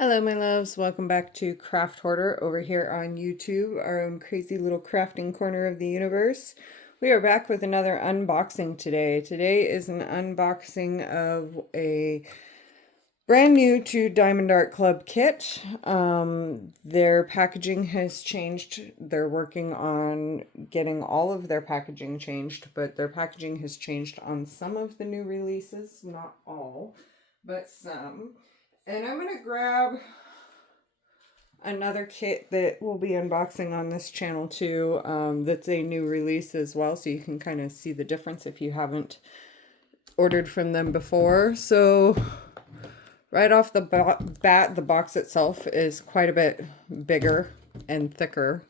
Hello, my loves. Welcome back to Craft Hoarder over here on YouTube, our own crazy little crafting corner of the universe. We are back with another unboxing today. Today is an unboxing of a brand new to Diamond Art Club kit. Their packaging has changed. They're working on getting all of their packaging changed, but their packaging has changed on some of the new releases, not all, but some. And I'm going to grab another kit that we'll be unboxing on this channel too. That's a new release as well, so you can kind of see the difference if you haven't ordered from them before. So right off the bat, the box itself is quite a bit bigger and thicker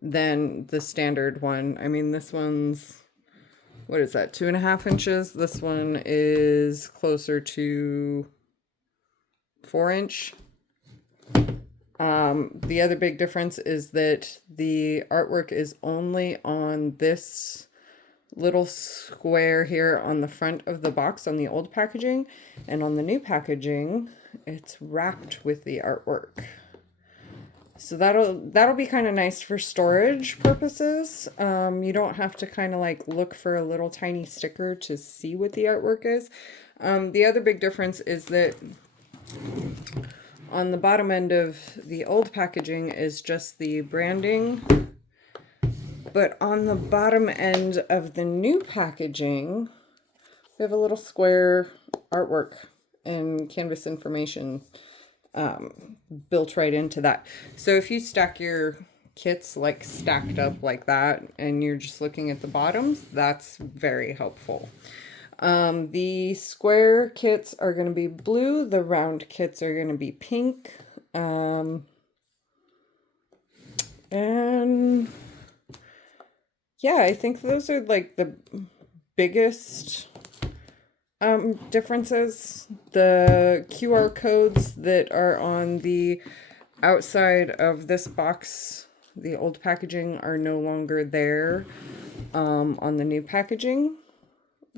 than the standard one. I mean, this one's, what is that, 2.5 inches? This one is closer to 4 inch. The other big difference is that the artwork is only on this little square here on the front of the box on the old packaging, and on the new packaging it's wrapped with the artwork. So that'll be kind of nice for storage purposes. You don't have to kind of like look for a little tiny sticker to see what the artwork is. The other big difference is that on the bottom end of the old packaging is just the branding, but on the bottom end of the new packaging, we have a little square artwork and canvas information built right into that. So if you stack your kits like stacked up like that and you're just looking at the bottoms, that's very helpful. The square kits are going to be blue. The round kits are going to be pink. And yeah, I think those are like the biggest differences. The QR codes that are on the outside of this box, the old packaging, are no longer there on the new packaging,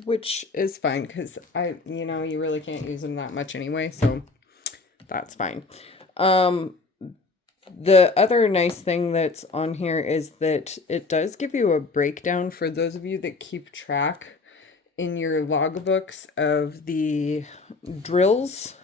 which is fine because you really can't use them that much anyway, so that's fine. The other nice thing that's on here is that it does give you a breakdown for those of you that keep track in your logbooks of the drills,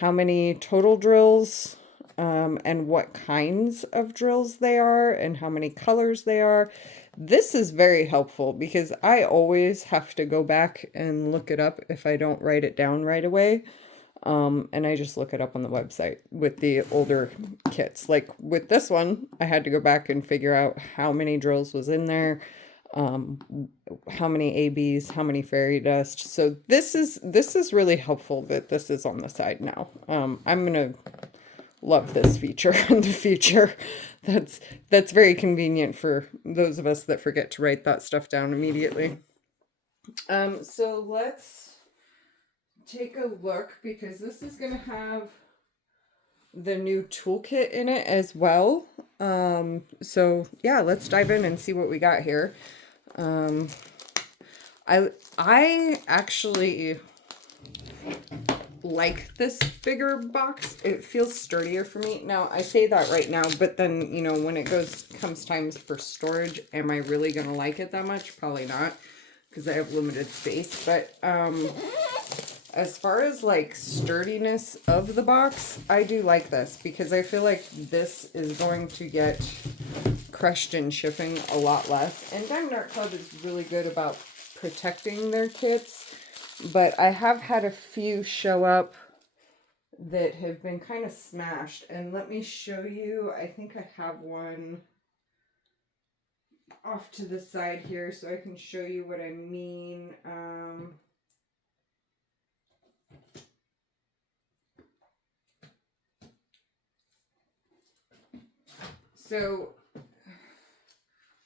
how many total drills, and what kinds of drills they are and how many colors they are. This is very helpful because I always have to go back and look it up if I don't write it down right away. And I just look it up on the website with the older kits. Like with this one, I had to go back and figure out how many drills was in there, how many ABs, how many fairy dust. So this is really helpful that this is on the side now. I'm gonna love this feature in the future. That's very convenient for those of us that forget to write that stuff down immediately. So let's take a look because this is going to have the new toolkit in it as well. So yeah, let's dive in and see what we got here. I actually like this bigger box. It feels sturdier for me. Now, I say that right now, but then, when it comes times for storage, am I really going to like it that much? Probably not, because I have limited space. But as far as like sturdiness of the box, I do like this because I feel like this is going to get crushed in shipping a lot less. And Diamond Art Club is really good about protecting their kits, but I have had a few show up that have been kind of smashed. And let me show you, I think I have one off to the side here so I can show you what I mean. So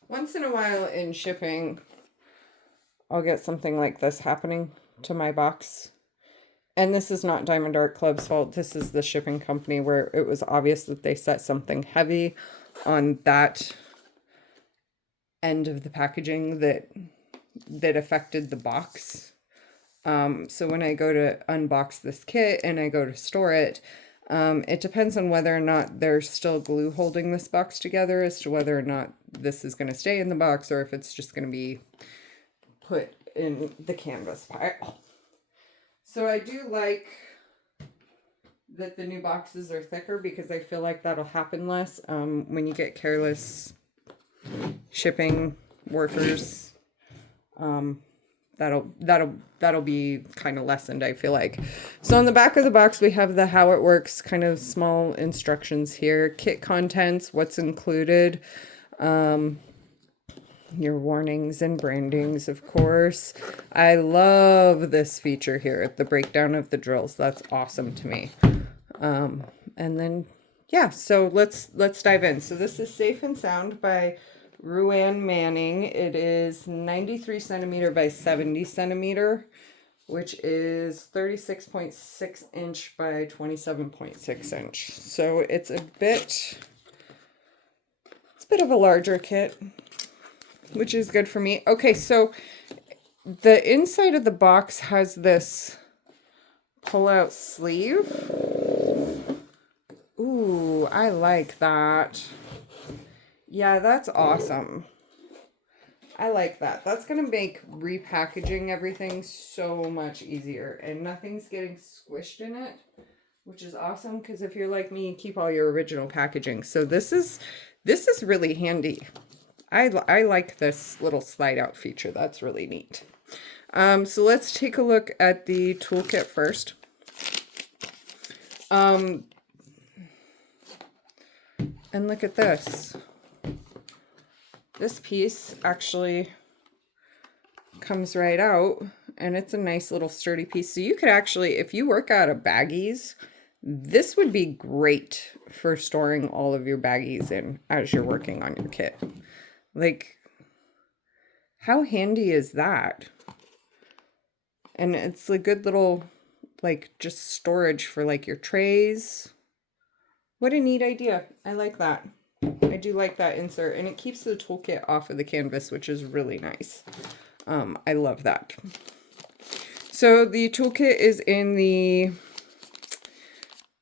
once in a while in shipping, I'll get something like this happening to my box. And this is not Diamond Art Club's fault. This is the shipping company where it was obvious that they set something heavy on that end of the packaging that affected the box. So when I go to unbox this kit and I go to store it, It depends on whether or not there's still glue holding this box together as to whether or not this is going to stay in the box or if it's just going to be put in the canvas pile. So I do like that the new boxes are thicker because I feel like that'll happen less when you get careless shipping workers. That'll be kind of lessened, I feel like. So on the back of the box we have the how it works kind of small instructions here, kit contents, what's included, your warnings and brandings, of course. I love this feature here, the breakdown of the drills. That's awesome to me. And then yeah, so let's dive in. So this is Safe and Sound by Ruan Manning. It is 93 centimeter by 70 centimeter, which is 36.6 inch by 27.6 inch. So it's a bit of a larger kit, which is good for me. Okay, so the inside of the box has this pull-out sleeve. Ooh, I like that. Yeah, that's awesome. I like that. That's going to make repackaging everything so much easier. And nothing's getting squished in it, which is awesome because if you're like me, you keep all your original packaging. So this is really handy. I like this little slide out feature. That's really neat. So let's take a look at the toolkit first. And look at this. This piece actually comes right out and it's a nice little sturdy piece. So you could actually, if you work out of baggies, this would be great for storing all of your baggies in as you're working on your kit. Like, how handy is that? And it's a good little, like, just storage for like your trays. What a neat idea. I like that. I do like that insert, and it keeps the toolkit off of the canvas, which is really nice. I love that. So the toolkit is in the,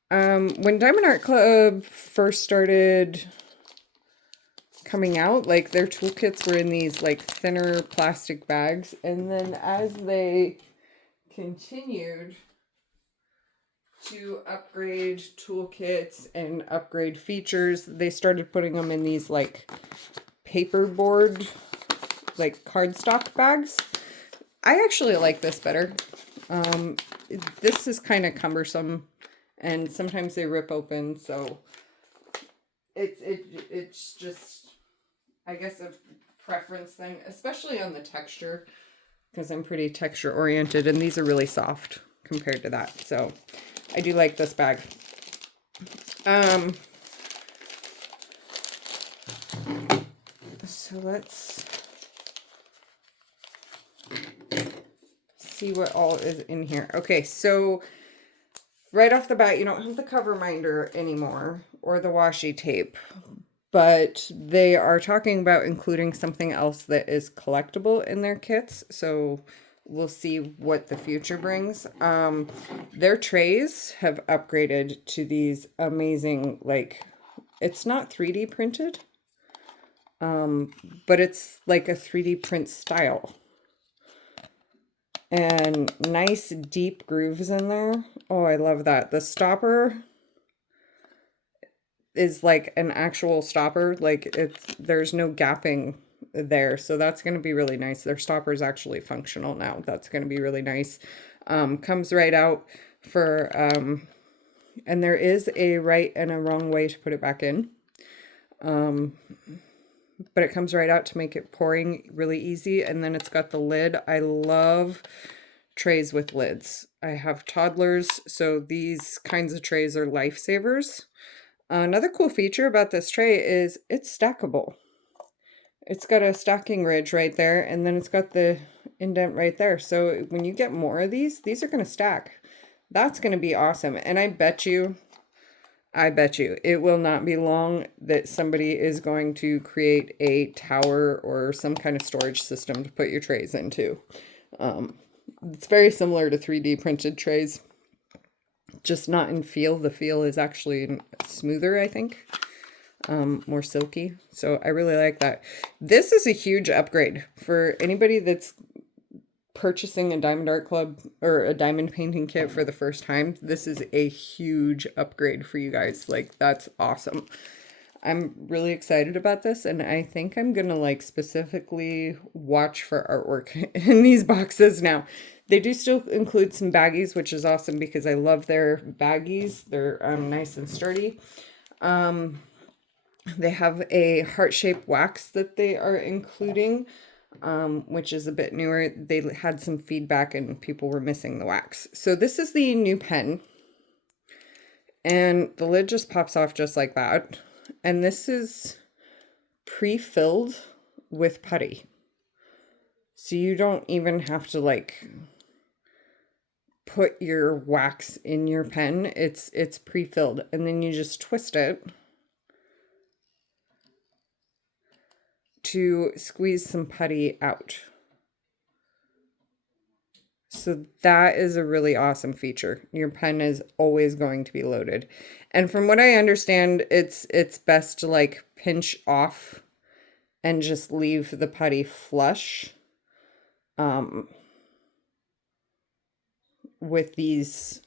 when Diamond Art Club first started coming out, like their toolkits were in these like thinner plastic bags, and then as they continued to upgrade toolkits and upgrade features, they started putting them in these like paperboard, like cardstock bags. I actually like this better. This is kind of cumbersome and sometimes they rip open, so it's just, I guess, a preference thing, especially on the texture, because I'm pretty texture oriented and these are really soft compared to that. So I do like this bag. So let's see what all is in here. Okay, so right off the bat, you don't have the cover minder anymore or the washi tape, but they are talking about including something else that is collectible in their kits. So we'll see what the future brings. Their trays have upgraded to these amazing, like, it's not 3D printed, but it's like a 3D print style. And nice deep grooves in there. Oh, I love that. The stopper is like an actual stopper. Like, there's no gapping there, so that's going to be really nice. Their stopper is actually functional now. That's going to be really nice. Comes right out for and there is a right and a wrong way to put it back in, but it comes right out to make it pouring really easy. And then it's got the lid. I love trays with lids. I have toddlers, so these kinds of trays are lifesavers. Another cool feature about this tray is it's stackable. It's got a stacking ridge right there, and then it's got the indent right there. So when you get more of these are going to stack. That's going to be awesome. And I bet you it will not be long that somebody is going to create a tower or some kind of storage system to put your trays into. It's very similar to 3D printed trays. just not in feel. The feel is actually smoother, I think, more silky. So I really like that. This is a huge upgrade for anybody that's purchasing a Diamond Art Club or a diamond painting kit for the first time. This is a huge upgrade for you guys. Like, that's awesome. I'm really excited about this, and I think I'm gonna like specifically watch for artwork in these boxes now. They do still include some baggies, which is awesome because I love their baggies. They're nice and sturdy. They have a heart-shaped wax that they are including, which is a bit newer. They had some feedback and people were missing the wax. So this is the new pen, and the lid just pops off just like that. And this is pre-filled with putty. So you don't even have to like put your wax in your pen. It's pre-filled, and then you just twist it to squeeze some putty out. So that is a really awesome feature. Your pen is always going to be loaded. And from what I understand, it's best to like pinch off and just leave the putty flush with these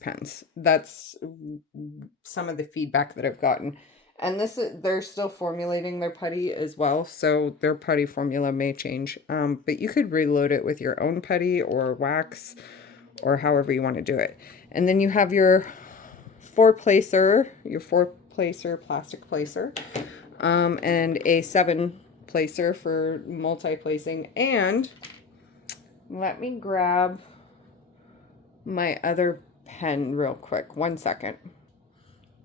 pens. That's some of the feedback that I've gotten. And they're still formulating their putty as well, so their putty formula may change. But you could reload it with your own putty or wax or however you want to do it. And then you have your four placer plastic placer, and a 7 placer for multi-placing. And let me grab my other pen real quick. 1 second.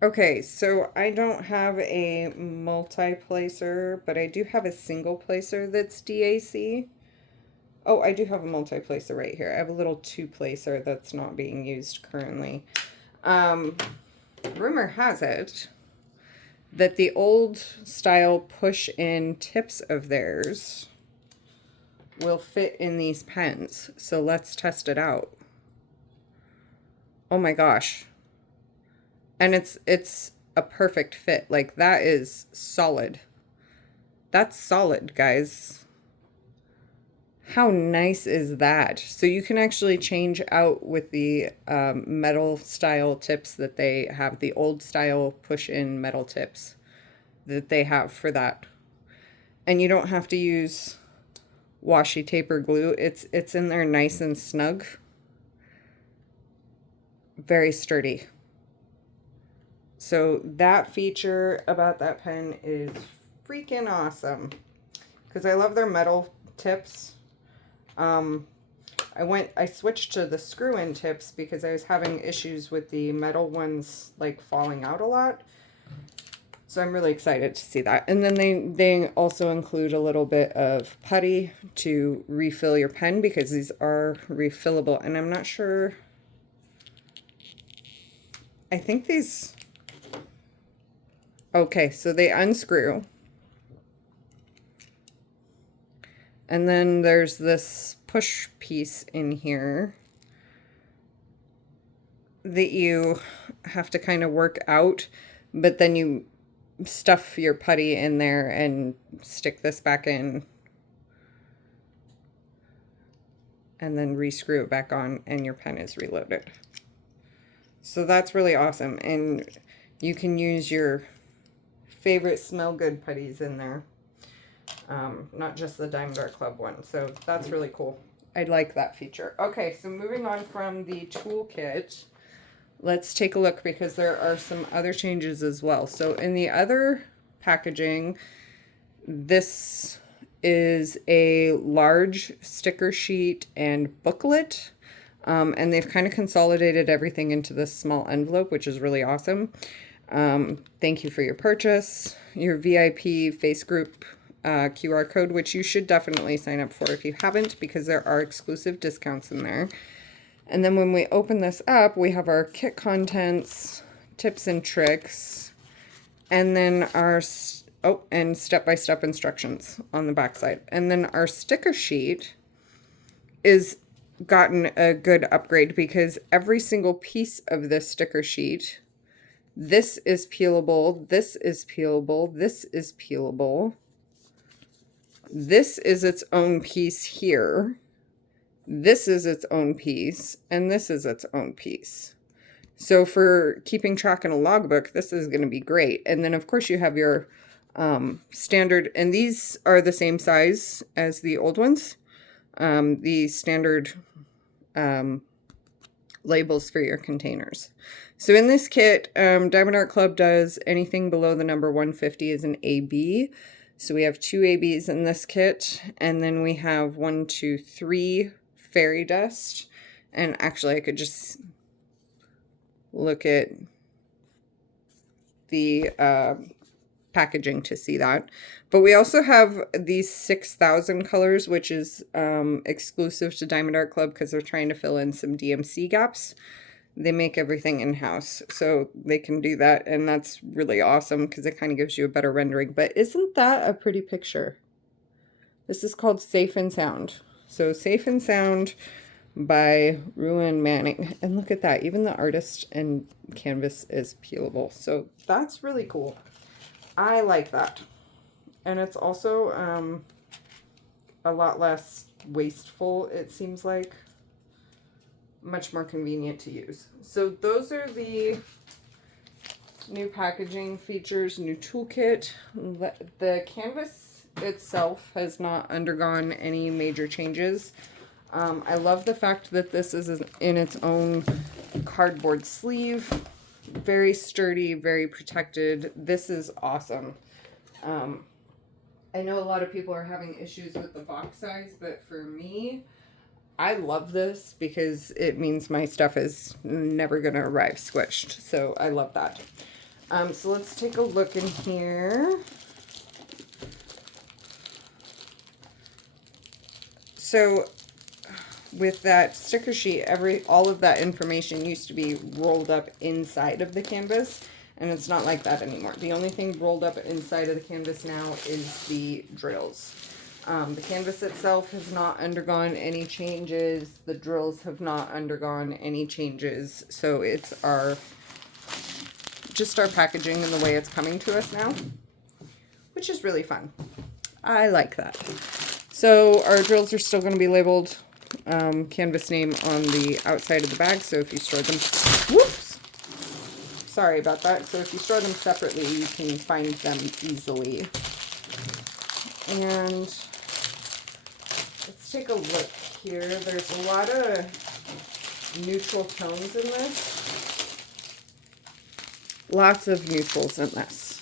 Okay, so I don't have a multi-placer, but I do have a single placer that's DAC. Oh, I do have a multi-placer right here. I have a little 2-placer that's not being used currently. Rumor has it that the old style push-in tips of theirs will fit in these pens. So let's test it out. Oh my gosh. And it's a perfect fit. Like, that is solid. That's solid, guys. How nice is that? So you can actually change out with the metal style tips that they have, the old style push-in metal tips that they have for that. And you don't have to use washi tape or glue. It's in there nice and snug. Very sturdy. So that feature about that pen is freaking awesome, because I love their metal tips. I switched to the screw-in tips because I was having issues with the metal ones like falling out a lot. So I'm really excited to see that. And then they also include a little bit of putty to refill your pen, because these are refillable. And I'm not sure, I think these, okay, so they unscrew. And then there's this push piece in here that you have to kind of work out, but then you stuff your putty in there and stick this back in and then re-screw it back on, and your pen is reloaded. So that's really awesome. And you can use your favorite smell good putties in there. Not just the Diamond Art Club one. So that's really cool. I like that feature. Okay, so moving on from the toolkit, let's take a look, because there are some other changes as well. So in the other packaging, this is a large sticker sheet and booklet. And they've kind of consolidated everything into this small envelope, which is really awesome. Thank you for your purchase. Your VIP face group QR code, which you should definitely sign up for if you haven't, because there are exclusive discounts in there. And then when we open this up, we have our kit contents, tips and tricks, and then our, and step-by-step instructions on the back side. And then our sticker sheet is gotten a good upgrade because every single piece of this sticker sheet, this is peelable, this is peelable, this is peelable. This is its own piece here. This is its own piece, and this is its own piece. So for keeping track in a logbook, this is going to be great. And then of course you have your standard, and these are the same size as the old ones. The standard labels for your containers. So in this kit, Diamond Art Club does anything below the number 150 is an AB. So we have 2 ABs in this kit, and then we have 1, 2, 3 fairy dust. And actually I could just look at the packaging to see that. But we also have these 6,000 colors, which is exclusive to Diamond Art Club because they're trying to fill in some DMC gaps. They make everything in-house, so they can do that, and that's really awesome because it kind of gives you a better rendering. But isn't that a pretty picture? This is called Safe and Sound. So Safe and Sound by Ruan Manning. And look at that, even the artist and canvas is peelable. So that's really cool. I like that. And it's also a lot less wasteful, it seems like. Much more convenient to use. So those are the new packaging features, new toolkit. The canvas itself has not undergone any major changes. I love the fact that this is in its own cardboard sleeve. Very sturdy, very protected. This is awesome. I know a lot of people are having issues with the box size, but for me, I love this because it means my stuff is never going to arrive squished. So I love that. So let's take a look in here. So with that sticker sheet, all of that information used to be rolled up inside of the canvas, and it's not like that anymore. The only thing rolled up inside of the canvas now is the drills. The canvas itself has not undergone any changes. The drills have not undergone any changes. So it's just our packaging and the way it's coming to us now, which is really fun. I like that. So our drills are still going to be labeled canvas name on the outside of the bag. So if you store them, whoops, sorry about that. So if you store them separately, you can find them easily. And let's take a look here. There's a lot of neutral tones in this. Lots of neutrals in this.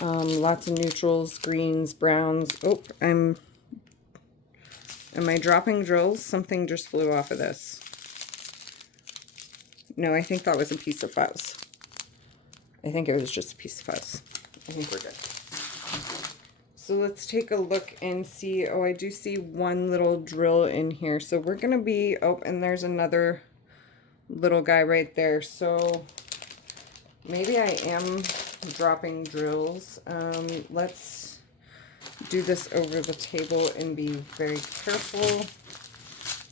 Lots of neutrals, greens, browns. Oh, am I dropping drills? Something just flew off of this. No, I think that was a piece of fuzz. I think it was just a piece of fuzz. I think we're good. So let's take a look and see. Oh, I do see one little drill in here. So we're going to be, oh, and there's another little guy right there. So maybe I am dropping drills. Let's do this over the table and be very careful.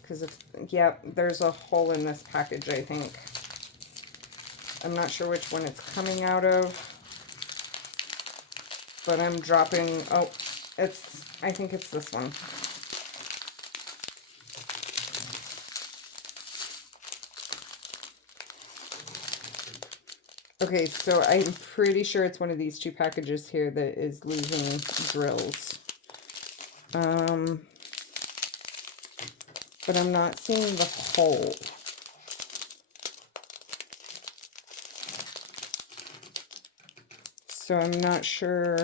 Because yeah, there's a hole in this package, I think. I'm not sure which one it's coming out of. But I'm dropping, oh, I think it's this one. Okay, so I'm pretty sure it's one of these two packages here that is losing drills. But I'm not seeing the hole. So I'm not sure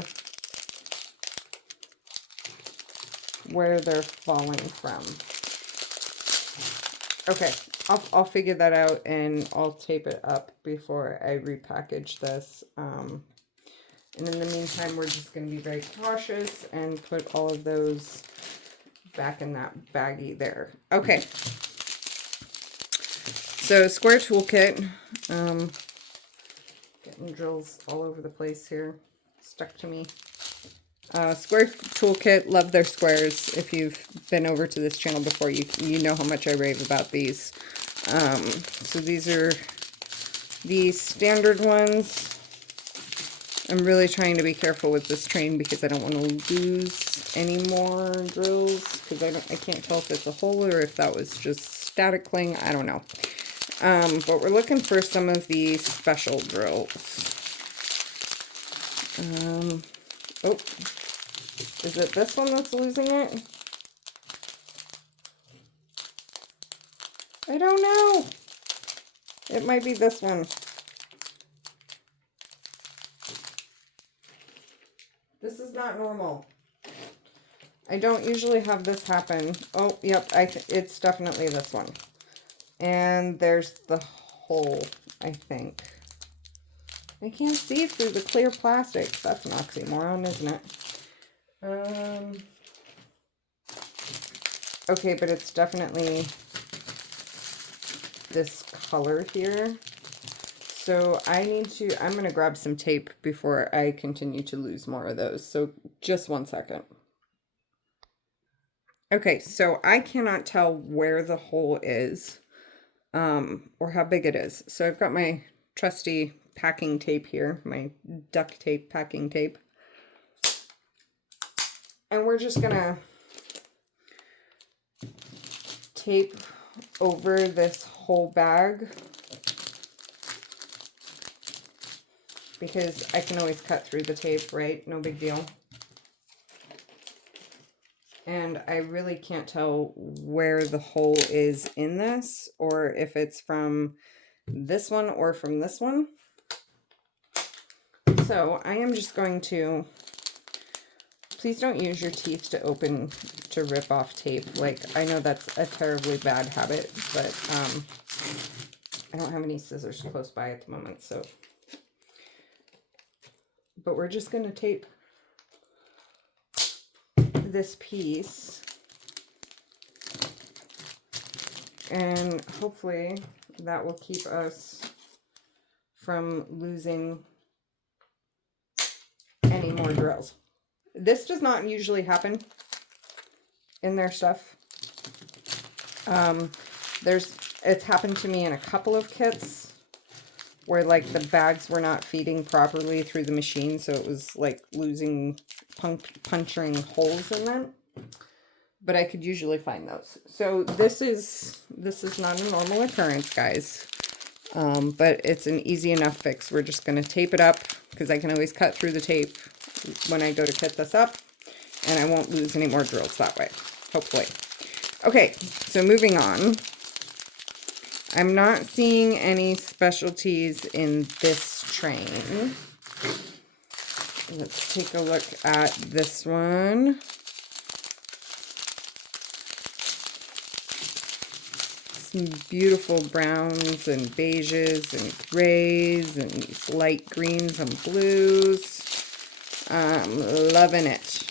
where they're falling from. Okay, I'll figure that out and I'll tape it up before I repackage this. And in the meantime, we're just going to be very cautious and put all of those back in that baggie there. Okay. So square toolkit. Getting drills all over the place here. Stuck to me. Square Toolkit, love their squares. If you've been over to this channel before, you know how much I rave about these. So these are the standard ones. I'm really trying to be careful with this train because I don't want to lose any more drills, because I can't tell if it's a hole or if that was just static cling. I don't know. But we're looking for some of the special drills. Oh, is it this one that's losing it? I don't know. It might be this one. This is not normal. I don't usually have this happen. Oh, yep, it's definitely this one. And there's the hole, I think. I can't see through the clear plastic. That's an oxymoron, isn't it? Okay, but it's definitely this color here. So I'm going to grab some tape before I continue to lose more of those. So just 1 second. Okay, so I cannot tell where the hole is, or how big it is. So I've got my trusty packing tape here, my duct tape packing tape. And we're just gonna tape over this whole bag, because I can always cut through the tape, right? No big deal. And I really can't tell where the hole is in this, or if it's from this one or from this one. So I am just going to, please don't use your teeth to rip off tape. Like, I know that's a terribly bad habit, but I don't have any scissors close by at the moment, so. But we're just going to tape this piece, and hopefully that will keep us from losing any more drills. This does not usually happen in their stuff. It's happened to me in a couple of kits where, like, the bags were not feeding properly through the machine, so it was like losing, puncturing holes in them. But I could usually find those. So this is not a normal occurrence, guys. But it's an easy enough fix. We're just going to tape it up, because I can always cut through the tape when I go to kit this up, and I won't lose any more drills that way, hopefully. Okay, so moving on. I'm not seeing any specialties in this train. Let's take a look at this one. Some beautiful browns and beiges and grays and these light greens and blues. Loving it.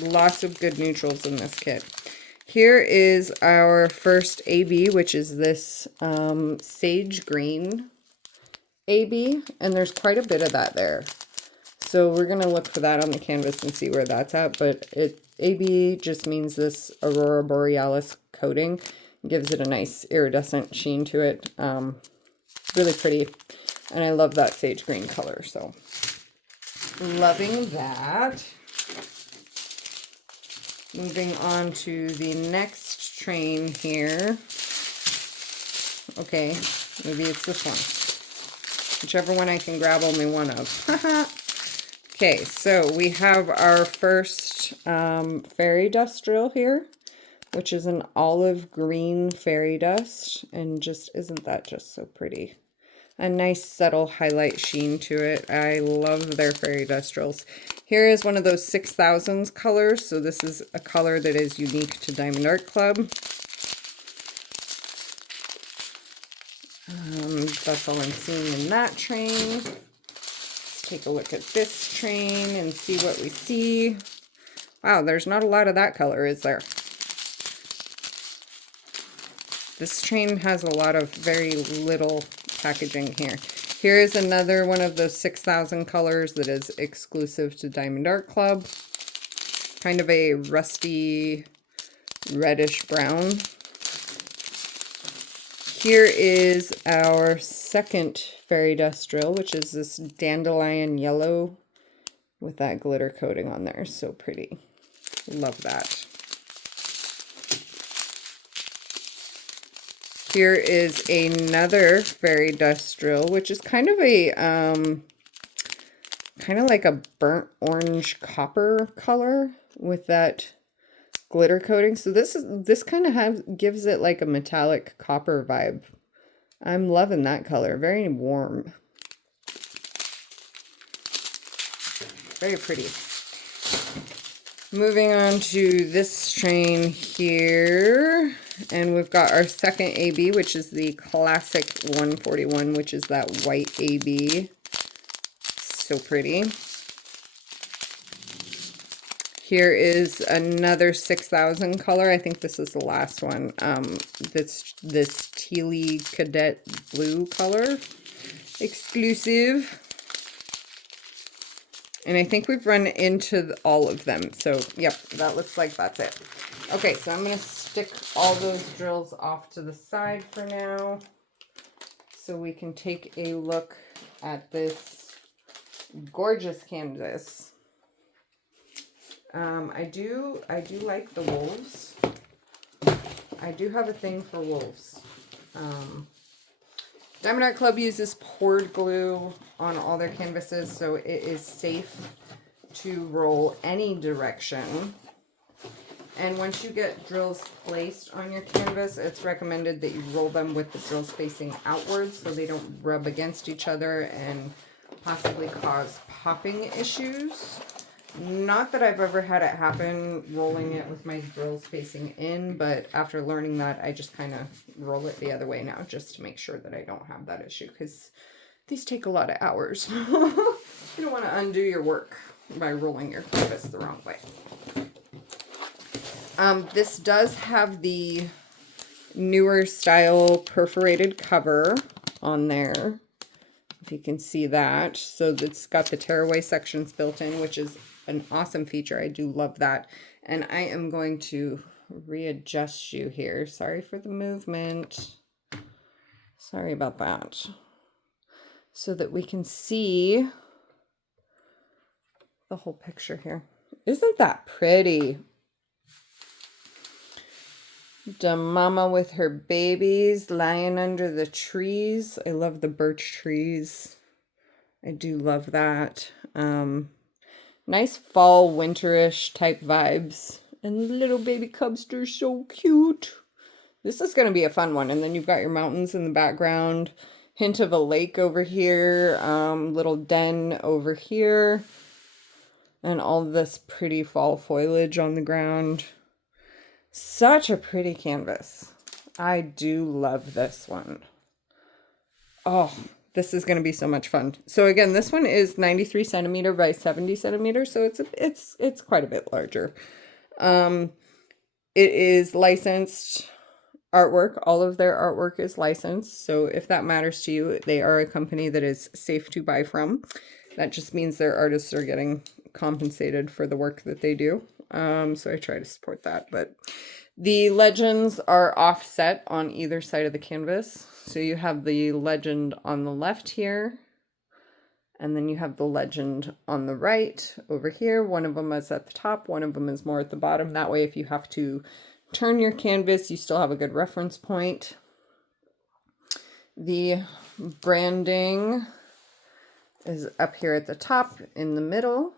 Lots of good neutrals in this kit. Here is our first AB, which is this sage green AB, and there's quite a bit of that there. So we're going to look for that on the canvas and see where that's at, but AB just means this Aurora Borealis coating. It gives it a nice iridescent sheen to it. Really pretty, and I love that sage green color, so loving that. Moving on to the next train here. Okay, maybe it's this one. Whichever one I can grab only one of. Okay, so we have our first fairy dust drill here, which is an olive green fairy dust. And isn't that just so pretty? A nice subtle highlight sheen to it. I love their fairy dust drills. Here is one of those 6000s colors. So this is a color that is unique to Diamond Art Club. That's all I'm seeing in that train. Let's take a look at this train and see what we see. Wow, there's not a lot of that color, is there? This train has a lot of very little packaging here. Here is another one of those 6000 colors that is exclusive to Diamond Art Club. kind of a rusty reddish brown. Here is our second fairy dust drill, which is this dandelion yellow with that glitter coating on there. So pretty. Love that. Here is another fairy dust drill, which is kind of a kind of like a burnt orange copper color with that glitter coating. So this kind of gives it like a metallic copper vibe. I'm loving that color. Very warm. Very pretty. Moving on to this strain here, and we've got our second AB, which is the classic 141, which is that white AB. So pretty. Here is another 6000 color. I think this is the last one. This tealy cadet blue color. Exclusive. And I think we've run into all of them. So, yep, that looks like that's it. Okay, so I'm going to stick all those drills off to the side for now, so we can take a look at this gorgeous canvas. I do like the wolves. I do have a thing for wolves. Diamond Art Club uses poured glue on all their canvases, so it is safe to roll any direction. And once you get drills placed on your canvas, it's recommended that you roll them with the drills facing outwards so they don't rub against each other and possibly cause popping issues. Not that I've ever had it happen rolling it with my drills facing in, but after learning that, I just kind of roll it the other way now just to make sure that I don't have that issue, because these take a lot of hours. You don't want to undo your work by rolling your canvas the wrong way. This does have the newer style perforated cover on there, if you can see that. So it's got the tearaway sections built in, which is an awesome feature. I do love that. And I am going to readjust you here. Sorry for the movement. Sorry about that. So that we can see the whole picture here. Isn't that pretty? The mama with her babies lying under the trees. I love the birch trees. I do love that. Nice fall winterish type vibes. And the little baby cubs, they're so cute. This is going to be a fun one. And then you've got your mountains in the background. Hint of a lake over here. Little den over here. And all this pretty fall foliage on the ground. Such a pretty canvas. I do love this one. Oh, this is going to be so much fun. So again, this one is 93 centimeter by 70 centimeters, so it's quite a bit larger. It is licensed artwork. All of their artwork is licensed. So if that matters to you, they are a company that is safe to buy from. That just means their artists are getting compensated for the work that they do. So I try to support that, but the legends are offset on either side of the canvas. So you have the legend on the left here, and then you have the legend on the right over here. One of them is at the top, one of them is more at the bottom. That way, if you have to turn your canvas, you still have a good reference point. The branding is up here at the top in the middle.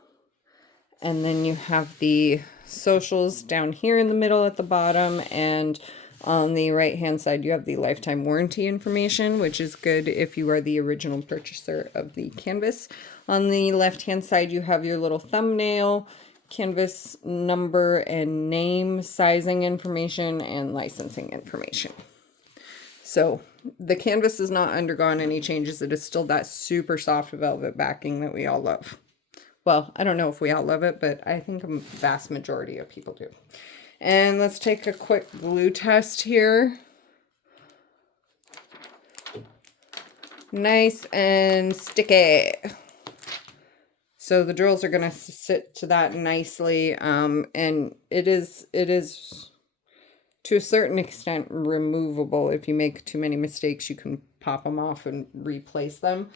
And then you have the socials down here in the middle at the bottom. And on the right hand side, you have the lifetime warranty information, which is good if you are the original purchaser of the canvas. On the left hand side, you have your little thumbnail, canvas number and name, sizing information, and licensing information. So the canvas has not undergone any changes. It is still that super soft velvet backing that we all love. Well, I don't know if we all love it, but I think a vast majority of people do. And let's take a quick glue test here. Nice and sticky. So the drills are going to sit to that nicely. And it is to a certain extent removable. If you make too many mistakes, you can pop them off and replace them.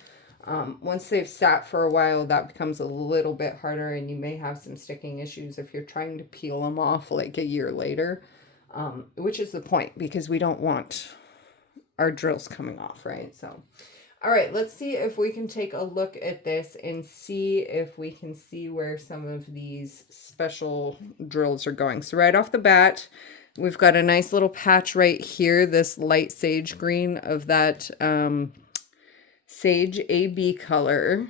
Once they've sat for a while, that becomes a little bit harder, and you may have some sticking issues if you're trying to peel them off like a year later, which is the point, because we don't want our drills coming off, right? So, all right, let's see if we can take a look at this and see if we can see where some of these special drills are going. So right off the bat, we've got a nice little patch right here, this light sage green of that Sage AB color.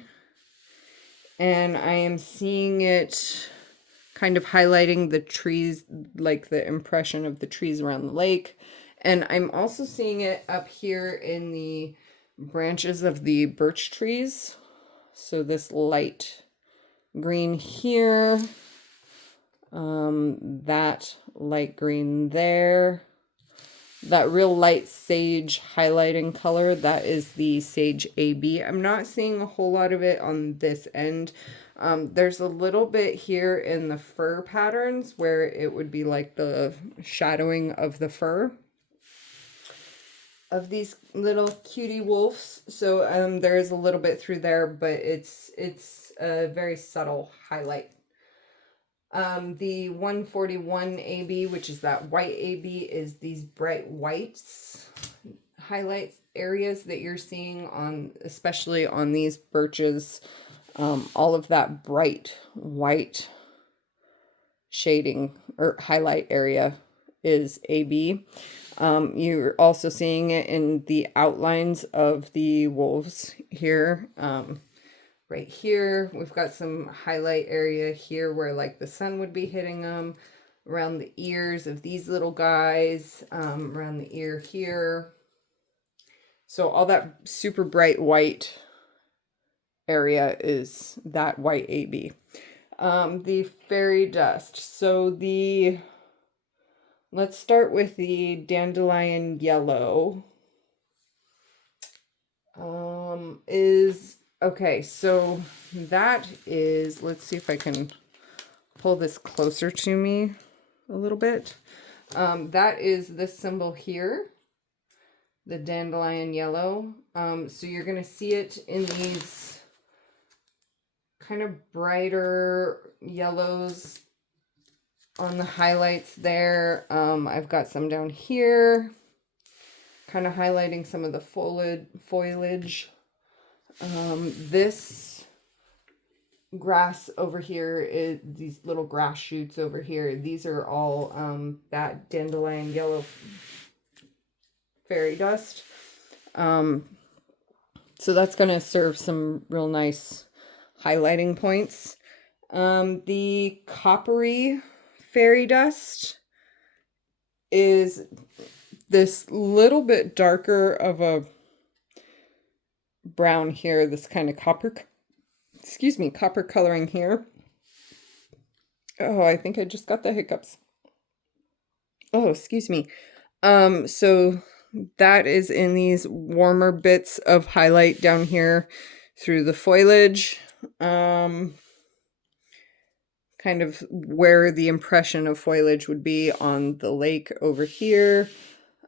And I am seeing it kind of highlighting the trees, like the impression of the trees around the lake. And I'm also seeing it up here in the branches of the birch trees. So this light green here, that light green there, that real light sage highlighting color, that is the Sage AB. I'm not seeing a whole lot of it on this end. There's a little bit here in the fur patterns where it would be like the shadowing of the fur of these little cutie wolves. So there is a little bit through there, but it's a very subtle highlight. The 141 AB, which is that white AB, is these bright whites highlight areas that you're seeing on, especially on these birches. All of that bright white shading or highlight area is AB. You're also seeing it in the outlines of the wolves here. Right here, we've got some highlight area here where like the sun would be hitting them, around the ears of these little guys, around the ear here. So all that super bright white area is that white AB. The fairy dust. So let's start with the dandelion yellow. Okay, so that is, let's see if I can pull this closer to me a little bit. That is this symbol here, the dandelion yellow. So you're going to see it in these kind of brighter yellows on the highlights there. I've got some down here, kind of highlighting some of the foliage. This grass over here is these little grass shoots over here. These are all that dandelion yellow fairy dust. So that's going to serve some real nice highlighting points. The coppery fairy dust is this little bit darker of a brown here, this kind of copper coloring here. Oh, I think I just got the hiccups. Oh, excuse me. So that is in these warmer bits of highlight down here through the foliage. Kind of where the impression of foliage would be on the lake over here.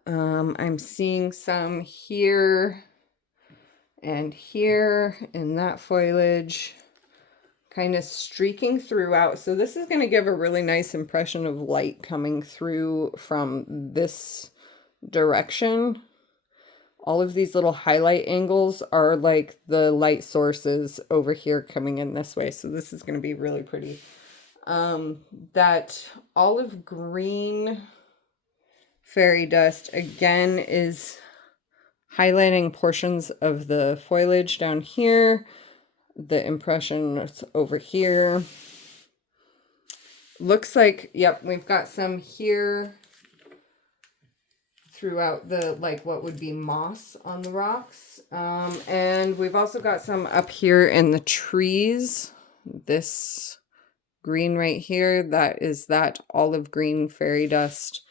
I'm seeing some here and here in that foliage, kind of streaking throughout. So this is going to give a really nice impression of light coming through from this direction. All of these little highlight angles are like the light sources over here coming in this way. So this is going to be really pretty. That olive green fairy dust again is highlighting portions of the foliage down here, the impression over here. Looks like, yep, we've got some here throughout the, like what would be moss on the rocks. And we've also got some up here in the trees. This green right here, that is that olive green fairy dust.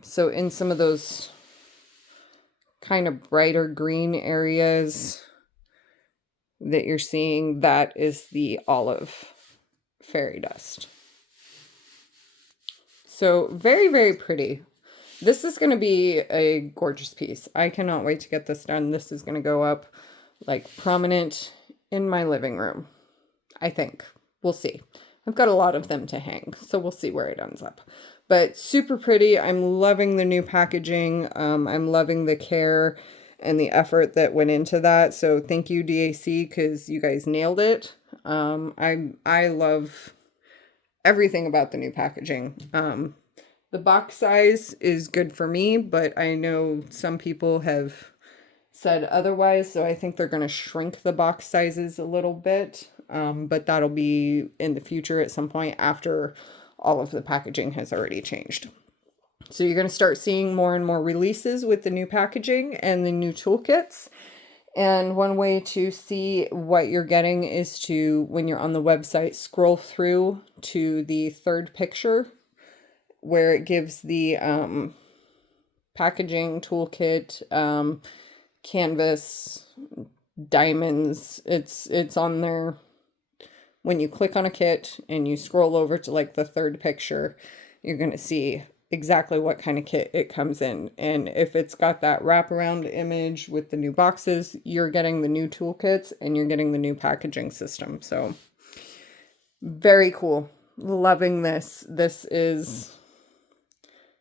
So in some of those kind of brighter green areas, that you're seeing, that is the olive fairy dust. So very, very pretty. This is going to be a gorgeous piece. I cannot wait to get this done. This is going to go up like prominent in my living room, I think. We'll see. I've got a lot of them to hang, so we'll see where it ends up. But super pretty. I'm loving the new packaging. I'm loving the care and the effort that went into that. So thank you, DAC, because you guys nailed it. I love everything about the new packaging. The box size is good for me, but I know some people have said otherwise, so I think they're going to shrink the box sizes a little bit, but that'll be in the future at some point after all of the packaging has already changed. So you're going to start seeing more and more releases with the new packaging and the new toolkits. And one way to see what you're getting is to, when you're on the website, scroll through to the third picture where it gives the packaging toolkit, canvas, diamonds. It's on there. When you click on a kit and you scroll over to like the third picture, you're going to see exactly what kind of kit it comes in. And if it's got that wraparound image with the new boxes, you're getting the new toolkits and you're getting the new packaging system. So very cool. Loving this. This is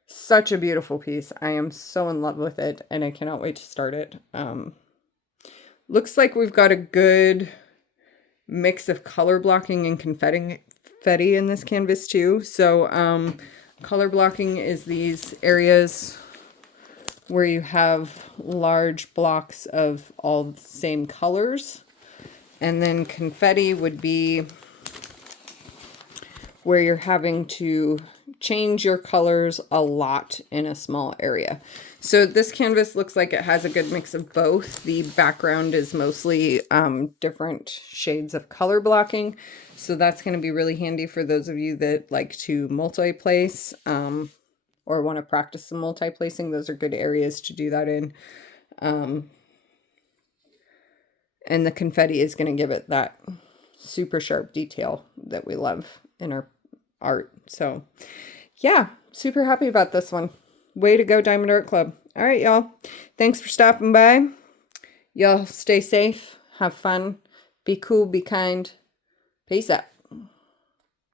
such a beautiful piece. I am so in love with it and I cannot wait to start it. Looks like we've got a good mix of color blocking and confetti in this canvas too. So color blocking is these areas where you have large blocks of all the same colors. And then confetti would be where you're having to change your colors a lot in a small area. So this canvas looks like it has a good mix of both. The background is mostly different shades of color blocking. So that's going to be really handy for those of you that like to multi-place or want to practice some multi-placing. Those are good areas to do that in. And the confetti is going to give it that super sharp detail that we love in our art. So yeah, super happy about this one. Way to go, Diamond Art Club. All right, y'all. Thanks for stopping by. Y'all stay safe. Have fun. Be cool. Be kind. Peace out.